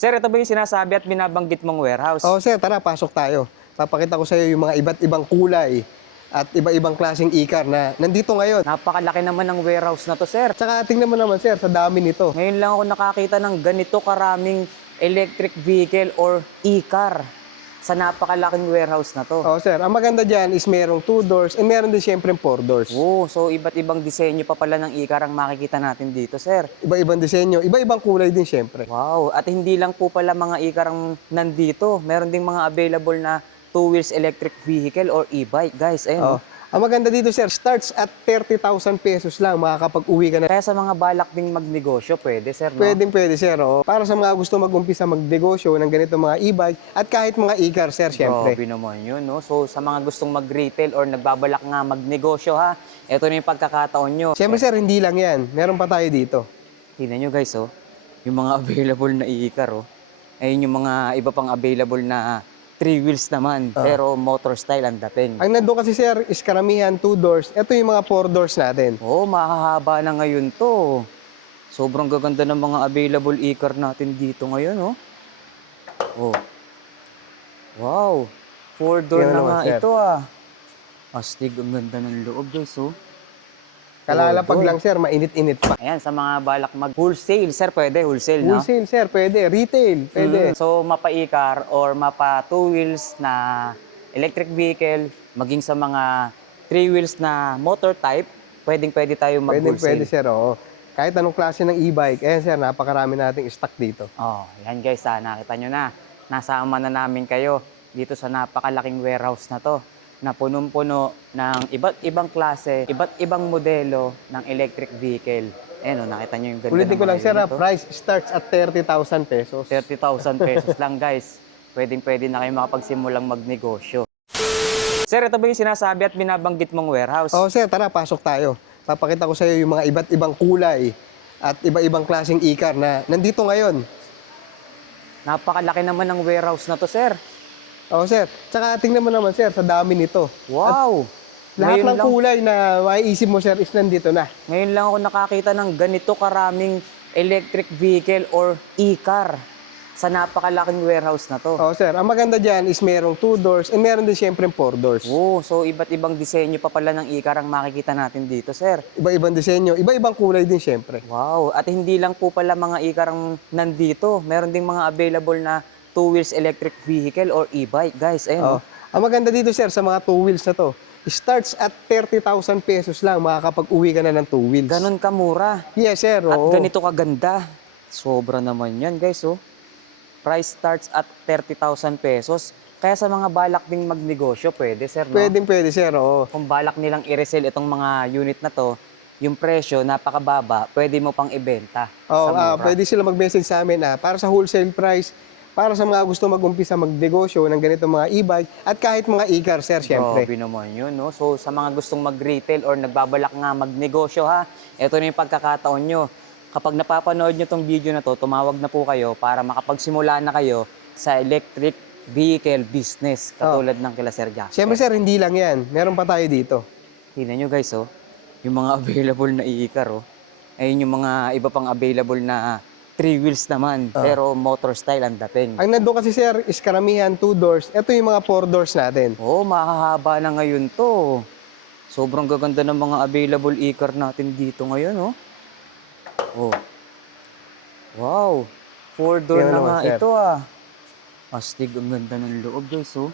Sir, ito ba yung sinasabi at binabanggit mong warehouse? Oo, sir, tara, pasok tayo. Papakita ko sa iyo yung mga iba't ibang kulay at iba-ibang klaseng ikar na nandito ngayon. Napakalaki naman ng warehouse na to, sir. Tsaka tingnan mo naman, sir, sa dami nito. Ngayon lang ako nakakita ng ganito karaming electric vehicle or e-car sa napakalaking warehouse na to. Oo, sir, ang maganda dyan is merong 2 doors and meron din siyempre 4 doors. Oh, so iba't ibang disenyo pa pala ng e-car ang makikita natin dito, sir. Iba-ibang disenyo, iba-ibang kulay din siyempre. Wow, at hindi lang po pala mga e-car ang nandito. Meron ding mga available na 2 wheels electric vehicle or e-bike, guys. Ayun, Oo. oh. Ang maganda dito, sir, starts at 30,000 pesos lang, makakapag-uwi ka na. Kaya sa mga balak ding magnegosyo, pwede, sir, no? Pwede, sir. Oo. Para sa mga gusto mag-umpisa magnegosyo ng ganito mga e-bike at kahit mga e-car, sir, siyempre. Grabe naman yun, no? So, sa mga gustong mag-retail or nagbabalak nga magnegosyo, ha? Ito na yung pagkakataon nyo. Siyempre, sir, hindi lang yan. Meron pa tayo dito. Tingnan nyo, guys, oh. Yung mga available na e-car, oh. Ayun yung mga iba pang available na 3 wheels naman. Pero motor style ang dating. Ang nandun kasi, sir, is karamihan 2 doors. Ito yung mga 4 doors natin. Oh, mahahaba na ngayon to. Sobrang gaganda ng mga available e-car natin dito ngayon, oh. Oh. Wow. 4-door Tingnan na naman, nga sir. ito, ah. Astig, ang ganda ng loob, guys, oh. Kalalapag 4 door. lang, sir, mainit-init pa. Ayan, sa mga balak mag-wholesale, sir, pwede, wholesale, no? Wholesale, sir, pwede. Retail, pwede. So, mapa-e-car or mapa 2 wheels na electric vehicle, maging sa mga 3 wheels na motor type, pwedeng-pwede tayo Pwede, mag-wholesale. sir, oo. Kahit anong klase ng e-bike, ayan, sir, napakarami nating stock dito. Oh, yan guys, nakita nyo na. Nasama na namin kayo dito sa napakalaking warehouse na to, na punong-puno ng iba't ibang klase, iba't ibang modelo ng electric vehicle. Ayan, nakita nyo yung ganda Ulitin ng ko lang, mga sir, unit, oh. price starts at 30,000 pesos. 30,000 pesos lang, guys. Pwedeng-pwede na kayo makapagsimulang magnegosyo. Sir, ito ba yung sinasabi at binabanggit mong warehouse? Oo, sir, tara, pasok tayo. Papakita ko sa iyo yung mga iba't ibang kulay at iba-ibang klaseng e-car na nandito ngayon. Napakalaki naman ng warehouse na to, sir. Oo, sir. Tsaka tingnan mo naman, sir, sa dami nito. Wow! Lahat Ngayon ng lang- kulay na maiisip mo, sir, is nandito na. Ngayon lang ako nakakita ng ganito karaming electric vehicle or e-car sa napakalaking warehouse na to. Oo, sir. Ang maganda dyan is merong 2 doors and meron din siyempre 4 doors. Oh, so iba't ibang disenyo pa pala ng e-car ang makikita natin dito, sir. Iba-ibang disenyo, iba-ibang kulay din siyempre. Wow, at hindi lang po pala mga e-car ang nandito. Meron ding mga available na 2 wheels electric vehicle or e-bike, guys. Ayun, Oo. oh. Ang maganda dito, sir, sa mga 2 wheels na to, starts at 30,000 pesos lang, makakapag-uwi ka na ng 2 wheels. Ganon kamura. Yes, sir. At Oo. ganito kaganda. Sobra naman yan, guys, oh. Price starts at 30,000 pesos. Kaya sa mga balak ding magnegosyo, pwede, sir, no? Pwede, sir. Oo. Kung balak nilang i-resell itong mga unit na to, yung presyo napakababa, pwede mo pang ibenta sa Oo, mura. pwede sila mag-message sa amin para sa wholesale price, para sa mga gusto mag-umpisa magnegosyo ng ganito mga e-bike at kahit mga e-car, sir, siyempre. Grabe naman yun, no? So, sa mga gustong mag-retail or nagbabalak nga magnegosyo, ha? Ito na yung pagkakataon nyo. Kapag napapanood nyo tong video na to, tumawag na po kayo para makapagsimula na kayo sa electric vehicle business, katulad ng kila Sir Jackson. Siyempre, sir, hindi lang yan. Meron pa tayo dito. Tingnan nyo, guys, oh. Yung mga available na e-car, oh. Ayun yung mga iba pang available na 3 wheels naman, pero motor style ang dating. Ang nandun kasi, sir, is karamihan 2 doors. Ito yung mga 4 doors natin. Oh, mahahaba na ngayon to. Sobrang gaganda ng mga available e-car natin dito ngayon, oh. Oh. Wow. 4-door Tingnan na naman, nga sir. ito, ah. Astig, ang ganda ng loob, guys, oh.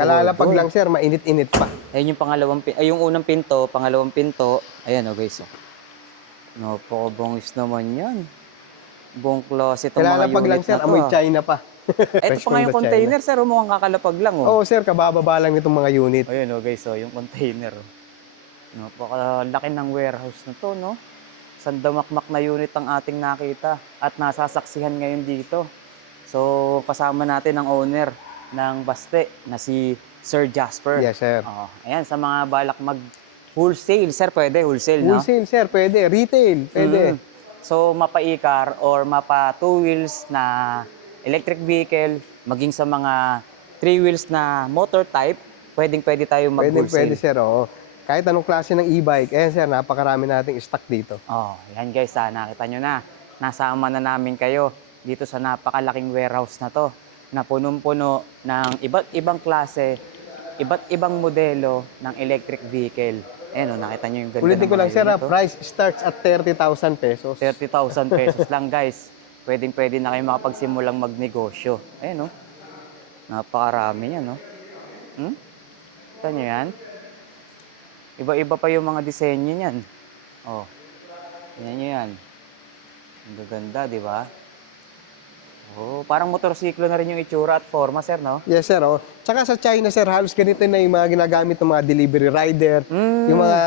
Kalalapag 4 door. lang, sir, mainit-init pa. Ayun yung yung unang pinto, pangalawang pinto. Ayan, oh, guys, oh. Napakabangis naman yan. Buong klase itong mga Kalalapag unit lang, sir, na to, amoy ah. China pa. Ito Fresh pa nga from yung the container, sir. Mukhang kakalapag lang, oh. Oo, sir, kabababa lang itong mga unit. Ayun, oh, guys, oh, yung container, oh. Napakalaki ng warehouse na to, no? Sandamakmak na unit ang ating nakita at nasasaksihan ngayon dito. So, kasama natin ang owner ng Baste na si Sir Jasper. Yes, sir. Oo. Ayan, sa mga balak mag-wholesale, sir, pwede, wholesale, no? Wholesale, sir, pwede. Retail, pwede. So, mapa-e-car or mapa 2 wheels na electric vehicle, maging sa mga 3 wheels na motor type, pwedeng-pwede tayo Pwede, mag-wholesale. sir, oo. Kahit anong klase ng e-bike, sir, napakarami nating stock dito. Oh, yan guys, nakita nyo na. Nasama na namin kayo dito sa napakalaking warehouse na to na punong-puno ng iba't ibang klase, iba't ibang modelo ng electric vehicle. Ayan o, nakita nyo yung ganda Ulitin ng ko lang, mga sir, unit, oh. price starts at 30,000 pesos. 30,000 pesos lang, guys. Pwedeng-pwede na kayo makapagsimulang magnegosyo. Ayan, no? Napakarami yan, no? Kita nyo yan? Iba-iba pa yung mga disenyo niyan. Oh, yan yan. Ang gaganda, di ba? Oh, parang motorsiklo na rin yung itsura at forma, sir, no? Yes, sir. Oh. Tsaka sa China, sir, halos ganito na yung mga ginagamit ng mga delivery rider. Yung mga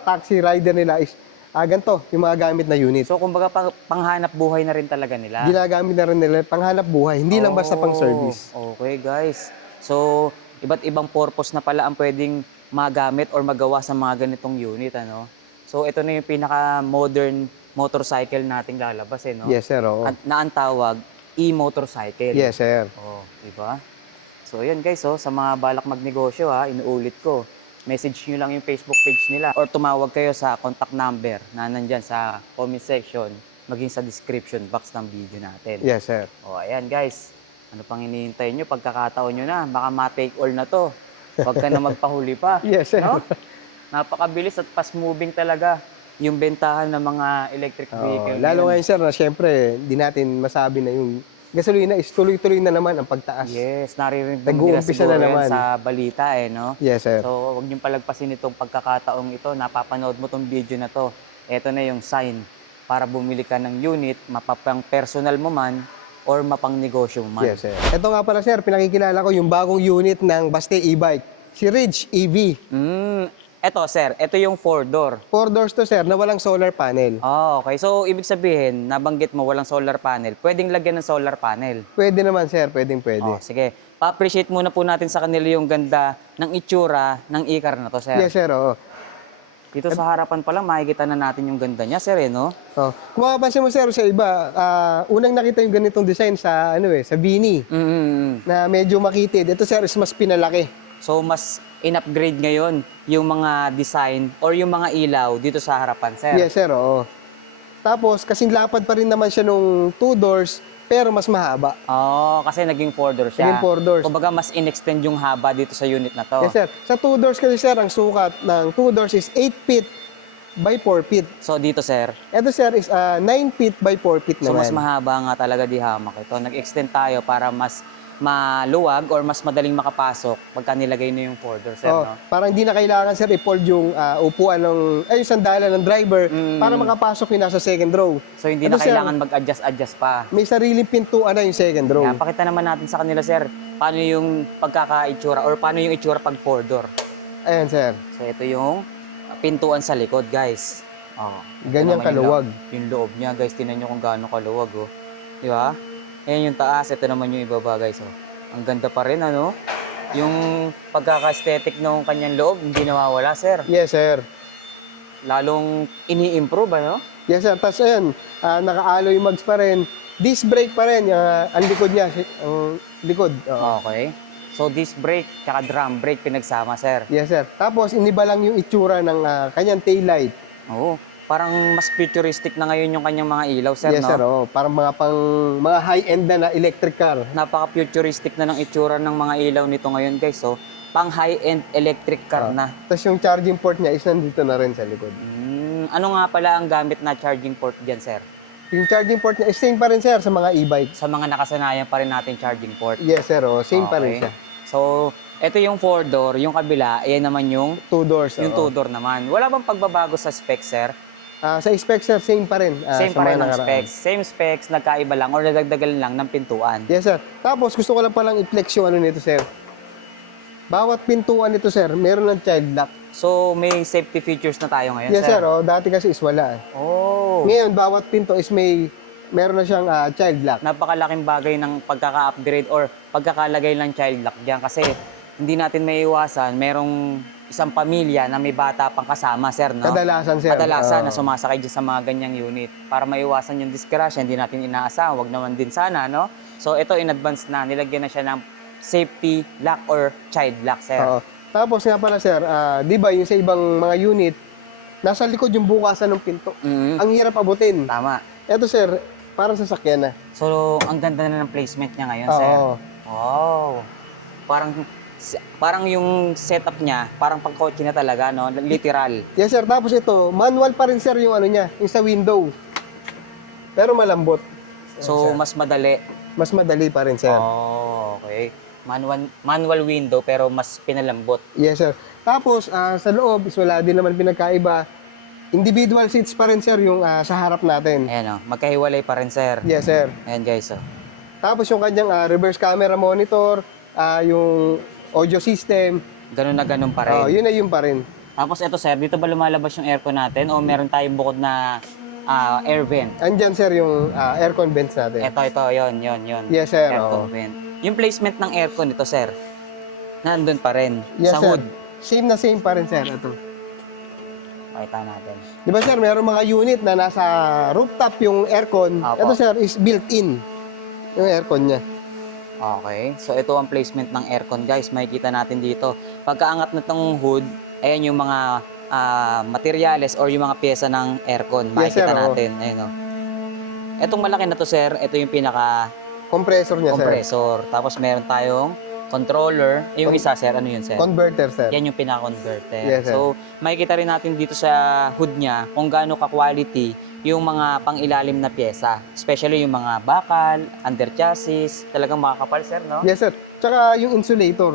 taxi rider nila is ganito, yung mga gamit na unit. So, kumbaga, panghanap buhay na rin talaga nila. Ginagamit na rin nila panghanap buhay, hindi lang basta pang service. Okay, guys. So, iba't ibang purpose na pala ang pwedeng magamit or magawa sa mga ganitong unit, ano? So, ito na yung pinaka-modern motorcycle nating lalabas, eh, no? Yes, sir. Oo. At na ang tawag, e-motorcycle. Yes, sir. Oh, di ba? So, ayan guys, oh, sa mga balak magnegosyo, ha, inuulit ko, message nyo lang yung Facebook page nila or tumawag kayo sa contact number na nandyan sa comment section, maging sa description box ng video natin. Yes, sir. Oh, ayan guys, ano pang hinihintay nyo? Pagkakataon nyo na, baka ma-take all na to. Huwag ka na magpahuli pa. Yes, sir. No? Napakabilis at fast-moving talaga yung bentahan ng mga electric vehicle. Lalo ngayon, sir, na syempre, di natin masabi na yung gasolina is tuloy-tuloy na naman ang pagtaas. Yes, naririnig nila Nag-uumpisa siguro na yan naman. sa balita, eh, no? Yes, sir. So, huwag niyong palagpasin itong pagkakataong ito. Napapanood mo itong video na to. Ito na yung sign para bumili ka ng unit, mapapang personal mo man or mapang negosyo mo man. Yes, sir. Ito nga pala, sir, pinakikilala ko yung bagong unit ng Baste e-bike, si Ridge EV. Ito, sir. Ito yung 4-door. 4 doors to, sir, na walang solar panel. Oh, okay. So, ibig sabihin, nabanggit mo walang solar panel. Pwedeng lagyan ng solar panel. Pwede naman, sir. Pwede. Oh, sige. Pa-appreciate muna po natin sa kanila yung ganda ng itsura ng e-car na to, sir. Yes, sir. Oo. Dito sa harapan pa lang, makikita na natin yung ganda niya, sir, eh, no? Oh. Kung makapansin mo, sir, sa iba, unang nakita yung ganitong design sa, sa Vini, na medyo makitid. Ito, sir, is mas pinalaki. So, mas in-upgrade ngayon yung mga design or yung mga ilaw dito sa harapan, sir. Yes, sir. Oo. Tapos, kasing lapad pa rin naman siya nung 2 doors, pero mas mahaba. Oh, kasi naging 4-door siya. Naging 4 doors. Kumbaga, mas in-extend yung haba dito sa unit na to. Yes, sir. Sa 2 doors kasi, sir, ang sukat ng 2 doors is 8 feet by 4 feet. So, dito, sir. Ito, sir, is 9 feet by 4 feet So, naman. mas mahaba nga talaga di hamak ito. Nag-extend tayo para mas maluwag or mas madaling makapasok pagka nilagay na yung 4-door, sir, no? Parang hindi na kailangan, sir, i-fold yung upuan ng, yung sandalan ng driver para makapasok yung nasa second row. So, hindi Ito, na sir, kailangan mag-adjust-adjust pa. may sariling pintuan na yung second row. Yan, pakita naman natin sa kanila, sir, paano yung pagkaka-itsura or paano yung itsura pag 4-door. Ayan, sir. So, ito yung pintuan sa likod, guys. Oh, ito Ganyang naman kaluwag. Yung loob niya, guys. Tingnan nyo kung gaano kaluwag, oh. Di ba? Ayan yung taas. Ito naman yung ibaba, guys, oh. Ang ganda pa rin, ano? Yung pagkaka-aesthetic ng kanyang loob, hindi nawawala, sir. Yes, sir. Lalong ini-improve, ano? Yes, sir. Tapos, ayan, naka-alloy mags pa rin. Disc brake pa rin, ang likod niya, ang likod. Oo. Okay. So, disc brake, tsaka drum brake pinagsama, sir. Yes, sir. Tapos, iniba lang yung itsura ng kanyang taillight. Oo. Parang mas futuristic na ngayon yung kanyang mga ilaw, sir, Yes, no? sir. Oh. Parang mga high-end na electric car. Napaka-futuristic na ng itsura ng mga ilaw nito ngayon, guys. So, pang high-end electric car na. Tapos yung charging port niya is nandito na rin sa likod. Ano nga pala ang gamit na charging port dyan, sir? Yung charging port niya is same pa rin, sir, sa mga e-bike. Sa mga nakasanayan pa rin natin charging port. Yes, sir. Oh. Same pa rin Okay. siya. So, ito yung 4-door, yung kabila, ayan naman yung 2 doors. yung oo. 2-door naman. Wala bang pagbabago sa specs, sir? Sa specs, sir, same pa rin. Same sa pa rin mga ng nakaraan. specs. Same specs, nagkaiba lang or nadagdagan lang ng pintuan. Yes, sir. Tapos, gusto ko lang palang i-flex yung ano nito, sir. Bawat pintuan nito, sir, meron ng child lock. So, may safety features na tayo ngayon, Yes, sir. Oh. Dati kasi is wala. Oh. Ngayon, bawat pinto is meron na siyang child lock. Napakalaking bagay ng pagkaka-upgrade or pagkakalagay ng child lock diyan kasi hindi natin maiiwasan merong isang pamilya na may bata pang kasama, sir, no? Kadalasan, sir. Kadalasan na Oo. sumasakay dyan sa mga ganyang unit. Para maiwasan yung disgrasya, hindi natin inaasahan. Wag naman din sana, no? So, ito in advance na, nilagyan na siya ng safety lock or child lock, sir. Oo. Tapos nga pala, sir, di ba yung sa ibang mga unit, nasa likod yung bukasan ng pinto. Mhm. Ang hirap abutin. Tama. Ito, sir, Parang sasakyan na. So, ang ganda na ng placement niya ngayon, sir. Oo. Wow. Parang yung setup niya, parang pang-kotse na talaga, no? Literal. Yes, sir. Tapos ito, manual pa rin, sir, yung ano niya, yung sa window. Pero malambot. So, mas madali. Mas madali pa rin, sir. Oh, okay. Manual window pero mas pinalambot. Yes, sir. Tapos, sa loob, is wala din naman pinagkaiba. Individual seats pa rin, sir, yung sa harap natin. Ayan, oh. Magkahiwalay pa rin, sir. Yes, sir. Ayan, guys, oh. Tapos yung kanyang reverse camera monitor, yung audio system. Ganun na ganun pa rin. Yun na yun pa rin. Tapos ito, sir, dito ba lumalabas yung aircon natin o meron tayong bukod na air vent? Andyan, sir, yung aircon vents natin. Ito, yon. Yes, sir. Aircon vent. Yung placement ng aircon ito, sir, nandun pa rin Yes, sa sir. hood. Same na same pa rin, sir. Ito. Pakita natin. Di ba, sir, meron mga unit na nasa rooftop yung aircon. Apo. Ito, sir, is built-in yung aircon niya. Okay. So, ito ang placement ng aircon, guys. Makikita natin dito. Pagkaangat na tong hood, ayan yung mga materyales or yung mga pyesa ng aircon. Yes, sir, Makikita oo. natin. Ayun, oh. Etong malaki na to, sir, ito yung Compressor niya, sir. pinaka-compressor. Tapos meron tayong controller. Yung isa, sir, ano yun, sir? Converter, sir. Yan yung pinaka-converter. Yes, sir. So, makikita rin natin dito sa hood niya kung gaano ka-quality yung mga pang-ilalim na pyesa. Especially yung mga bakal, under chassis. Talagang makakapal, sir, no? Yes, sir. Tsaka yung insulator.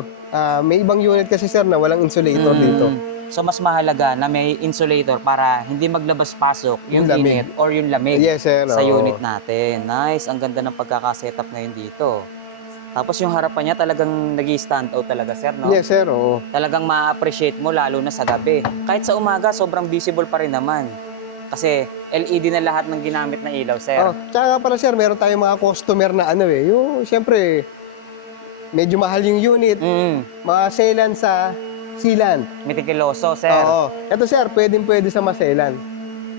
May ibang unit kasi, sir, na walang insulator dito. So, mas mahalaga na may insulator para hindi maglabas-pasok yung Yung lamig. init or yung lamig Yes, sir. sa oo. unit natin. Nice. Ang ganda ng pagkakasetup ngayon dito. Tapos yung harapan niya talagang nag-stand out talaga, sir, no? Yes, sir. Oo. Talagang ma-appreciate mo lalo na sa gabi. Kahit sa umaga, sobrang visible pa rin naman. Kasi LED na lahat ng ginamit na ilaw, sir. Tsaka pala, sir, meron tayong mga customer na ano yung siyempre, medyo mahal yung unit, mga selan sa sealant. Meticuloso, sir. Oo. Ito, sir, pwede sa maselan.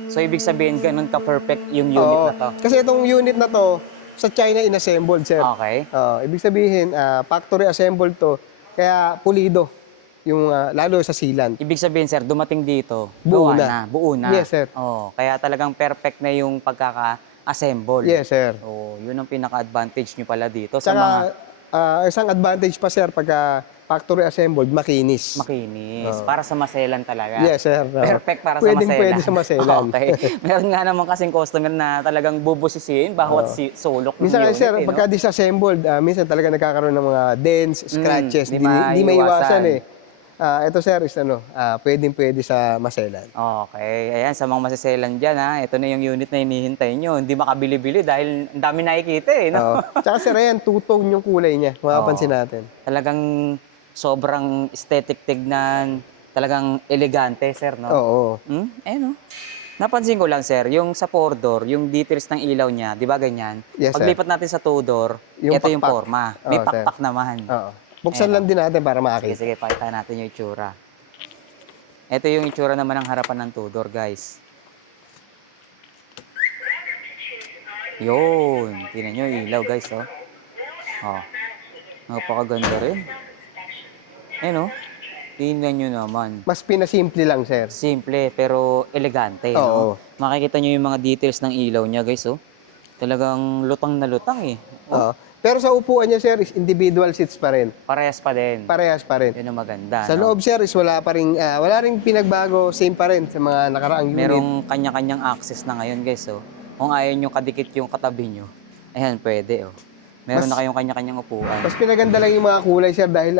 So, ibig sabihin, ganun ka-perfect yung unit Oo. na to. Kasi itong unit na to, sa China inassembled, sir. Okay. Ibig sabihin, factory assembled to, kaya pulido, yung lalo sa sealant. Ibig sabihin, sir, dumating dito, Buo gawa na. na, buo na. Yes, sir. Oh, kaya talagang perfect na yung pagkaka-assemble. Yes, sir. Oh, yun ang pinaka-advantage nyo pala dito sa Tsaka, mga isang advantage pa, sir, pagka factory assembled, makinis. makinis. Para sa maselan talaga. Yes, sir. Perfect para Pwedeng sa maselan. pwede sa maselan. Okay. Meron nga naman kasing customer na talagang bubusisiin bawat sulok ng Minsan unit. kasi, sir, no? pagka disassembled, minsan talaga nagkakaroon ng mga dents, scratches, di di maiwasan maiwasan. eh. Ito, sir, is pwede sa maselan. Okay. Ayan, sa mga maseselan dyan, ha. Ito na yung unit na hinihintay nyo. Hindi makabili-bili dahil ang dami nakikita, eh. No? Oo. Tsaka, sir, ayan, two-tone yung kulay niya. Mapapansin natin. Talagang sobrang aesthetic tignan. Talagang elegante, sir, no? Oo. Ayun, no? Napansin ko lang, sir, yung sa 4-door, yung details ng ilaw niya, di ba ganyan? Yes, sir. Paglipat natin sa 2-door, Yung ito yung pakpak. forma. May Oo, sir. pakpak naman. Oo. Buksan Ayan, lang din natin para Sige, makakita. sige, pakita natin yung itsura. Ito yung itsura naman ng harapan ng 2-door, guys. Yun. Tingnan nyo yung ilaw, guys, oh. Oh. Napakaganda rin. Ayun, oh. Tingnan nyo naman. Mas pinasimple lang, sir. Simple, pero elegante, Oo. no? Makikita nyo yung mga details ng ilaw niya, guys, oh. Talagang lutang na lutang, eh. Oo. Pero sa upuan niya, sir, is individual seats pa rin. Parehas pa din. Parehas pa rin. Yun ang maganda, Sa no? loob, sir, is wala ring pinagbago, same pa rin sa mga nakaraang unit. Merong kanya-kanyang access na ngayon, guys, oh. Kung ayaw nyo kadikit yung katabi nyo, ayan, pwede, oh. Meron na kayong kanya-kanyang upuan. Mas pinaganda lang yung mga kulay, sir, dahil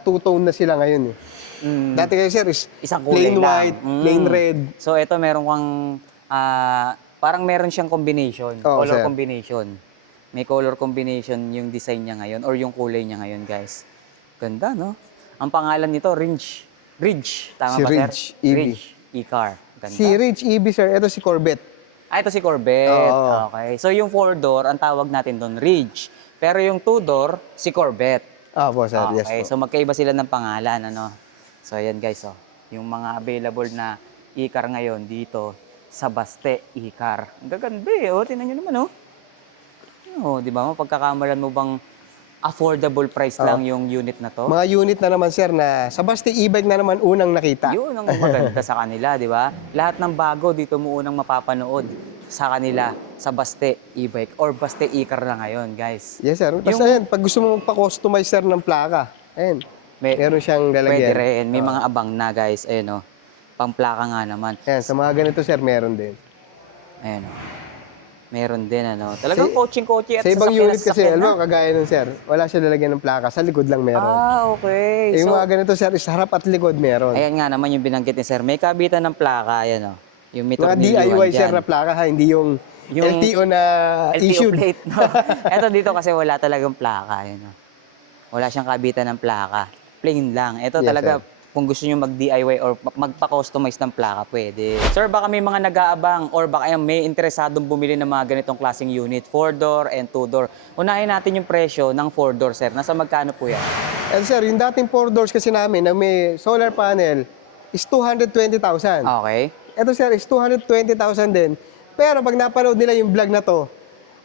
two-tone na sila ngayon. Dati kayo, sir, is Isang kulay plain lang. white, plain red. So, ito meron kang, parang meron siyang combination, Oo, color sir. combination. May color combination yung design niya ngayon or yung kulay niya ngayon, guys. Ganda, no? Ang pangalan nito, Ridge. Tama Si ba, Ridge sir? EV. Ridge e-car. Ganda. Si Ridge EV, sir, ito si Corvette. Ito si Corvette. Oo. Okay. So, yung 4-door, ang tawag natin doon, Ridge. Pero yung 2-door, si Corvette. Po, sir, yes Okay. po. So, magkaiba sila ng pangalan, ano? So, ayan, guys, oh. Yung mga available na e-car ngayon dito sa Baste e-car. Ang gaganda, eh. Oh, tingnan nyo naman, oh. Oh, di ba? Mapagkakamalan mo bang affordable price lang yung unit na to? Mga unit na naman, sir, na sa Basti e-bike na naman unang nakita. Yun ang maganda sa kanila, di ba? Lahat ng bago dito mo unang mapapanood sa kanila sa Baste e-bike or Baste e-car na ngayon, guys. Yes, sir. Tapos ayan, pag gusto mo magpa-customize, sir, ng plaka, ayan, meron siyang Pwede lalagyan. rin. May mga abang na, guys. Ayun, oh. Pamplaka nga naman. Ayan, sa mga ganito, sir, meron din. Ayun, oh. Meron din, ano. Talagang coaching-coaching at Sa ibang sasakyan na unit kasi, sasakyan alam mo, na. kagaya nun, sir, wala siya lalagyan ng plaka, sa likod lang meron. Ah, okay. Yung So, mga ganito, sir, is harap at likod meron. ayan nga naman yung binanggit ni Sir. May kabitan ng plaka, ayan, oh. Yung may Mga tornilyuhan DIY, sir, dyan. na plaka, ha, hindi yung, Yung LTO na LTO issued. plate, no? Eto dito kasi wala talagang plaka, yun, no? Wala siyang kabitan ng plaka. Plain lang. Ito Yes, talaga, sir. kung gusto nyo mag-DIY or magpa-customize ng plaka, pwede. Sir, baka may mga nag-aabang or baka may interesadong bumili ng mga ganitong klaseng unit, 4-door and 2-door. Unahin natin yung presyo ng 4-door, sir. Nasa magkano po yan? And sir, yung dating 4 doors kasi namin na may solar panel is 220,000. Okay. Ito sir, is 220,000 din. Pero pag napanood nila yung vlog na to,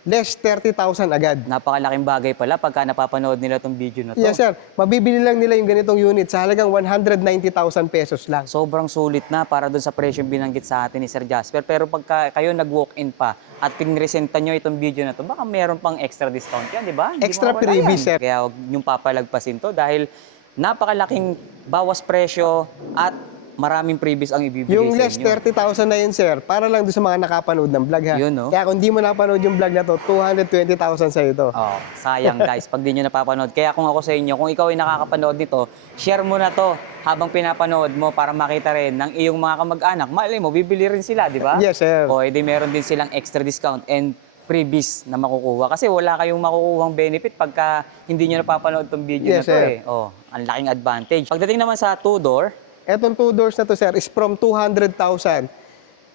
less 30,000 agad. Napakalaking bagay pala pagka napapanood nila tong video na to. Yes sir, mabibili lang nila yung ganitong unit sa halagang 190,000 pesos lang. Sobrang sulit na para dun sa presyong binanggit sa atin ni Sir Jasper. Pero pagka kayo nag-walk-in pa at pinresenta nyo itong video na to, baka meron pang extra discount yan, di ba? Hindi Extra mawawala freebies, yan. sir. Kaya huwag nyong papalagpasin to dahil napakalaking bawas presyo at maraming freebies ang ibibigay Yung sa less inyo. 30,000 na yun sir, para lang doon sa mga nakapanood ng vlog ha. Yun, no? Kaya kung di mo napanood yung vlog na to, 220,000 sa ito. Oh, sayang guys, pag di nyo napapanood. Kaya kung ako sa inyo, kung ikaw ay nakakapanood nito, share mo na to habang pinapanood mo para makita rin ng iyong mga kamag-anak. Malay mo, bibili rin sila, di ba? Yes sir. O, edi meron din silang extra discount and freebies na makukuha. Kasi wala kayong makukuhang benefit pagka hindi nyo napapanood tong video na Yes, to sir. eh. Oh, ang laking advantage. Pagdating naman sa 2-door, Etong 2 doors na to sir is from 200,000.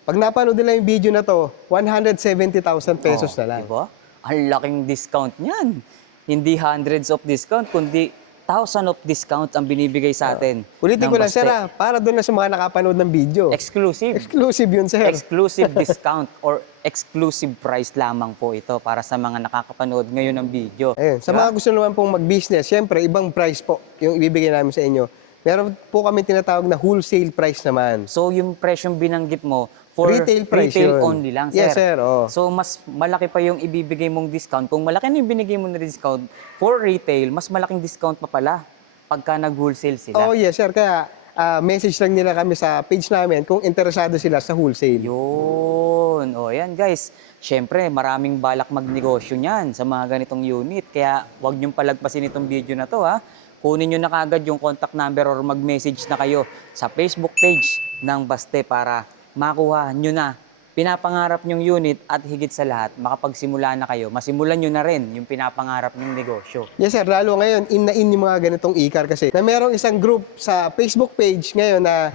Pag napanood nila yung video na to, 170,000 pesos na lang. Diba? Ang laking discount niyan. Hindi hundreds of discount, kundi thousands of discount ang binibigay sa atin. Ulitin ng ko lang Baste. sir para doon na sa mga nakapanood ng video. Exclusive. Exclusive yun sir. Exclusive discount or exclusive price lamang po ito para sa mga nakakapanood ngayon ng video. Ayun. Sa Diba? mga gusto naman pong mag-business, syempre ibang price po yung ibibigay namin sa inyo. Meron po kami tinatawag na wholesale price naman. So yung presyong binanggit mo, for Retail price retail yun. only lang, sir. Yes, sir. Oh. So mas malaki pa yung ibibigay mong discount. Kung malaki na yung binigay mo na discount for retail, mas malaking discount pa pala pagka nag-wholesale sila. Oh, yes, sir. Kaya message lang nila kami sa page namin kung interesado sila sa wholesale. Yun. O, yan guys. Siyempre, maraming balak magnegosyo niyan sa mga ganitong unit. Kaya huwag niyong palagpasin itong video na to, ha. Kunin niyo na kagad yung contact number or mag-message na kayo sa Facebook page ng Baste para makuha nyo na pinapangarap nyong unit at higit sa lahat, makapagsimula na kayo, masimulan nyo na rin yung pinapangarap nyong negosyo. Yes, sir. Lalo ngayon, in na in yung mga ganitong e-car kasi. Na merong isang group sa Facebook page ngayon na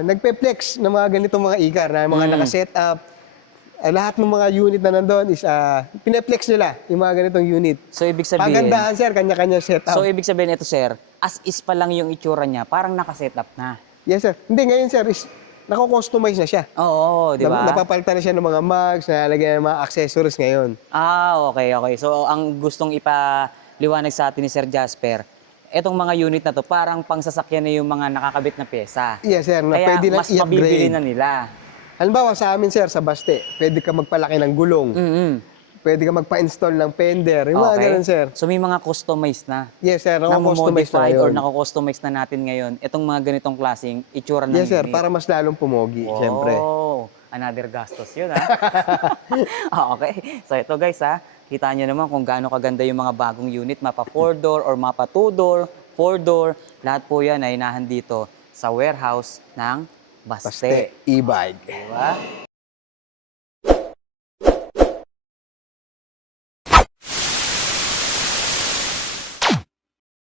nagpe-flex ng mga ganitong mga e-car na mga naka-set up. Lahat ng mga unit na nandun is pineplex nila yung mga ganitong unit. So, ibig sabihin, Pagandahan, sir, kanya-kanya setup. so, ibig sabihin ito, sir, as is pa lang yung itsura niya, parang nakasetup na. Yes, sir. Hindi, ngayon, sir, is nako-customize na siya. Oo, di ba? Napapalitan na siya ng mga mugs, nalagyan ng mga accessories ngayon. Ah, okay, okay. So, ang gustong ipaliwanag sa atin ni Sir Jasper, etong mga unit na to, parang pangsasakyan na yung mga nakakabit na pyesa. Yes, sir. Na Kaya pwede na mas mabibili i-upgrade. na nila. Halimbawa, sa amin, sir, sa Baste, pwede ka magpalaki ng gulong. Mm-hmm. Pwede ka magpa-install ng fender. Yung mga ganun, sir. So, may mga customized na. Yes, sir. Nako-customize na Na-modified or yun. nako-customize na natin ngayon itong mga ganitong klaseng itsura ng Yes, sir. unit. Para mas lalong pumogi, siyempre. Oh, another gastos yun, ha? Okay. So, ito guys, ha? Kita nyo naman kung gaano kaganda yung mga bagong unit. Mapa 4-door or mapa 2-door, 4-door. Lahat po yan ay nahan dito sa warehouse ng Baste. Baste e-bike. Diba?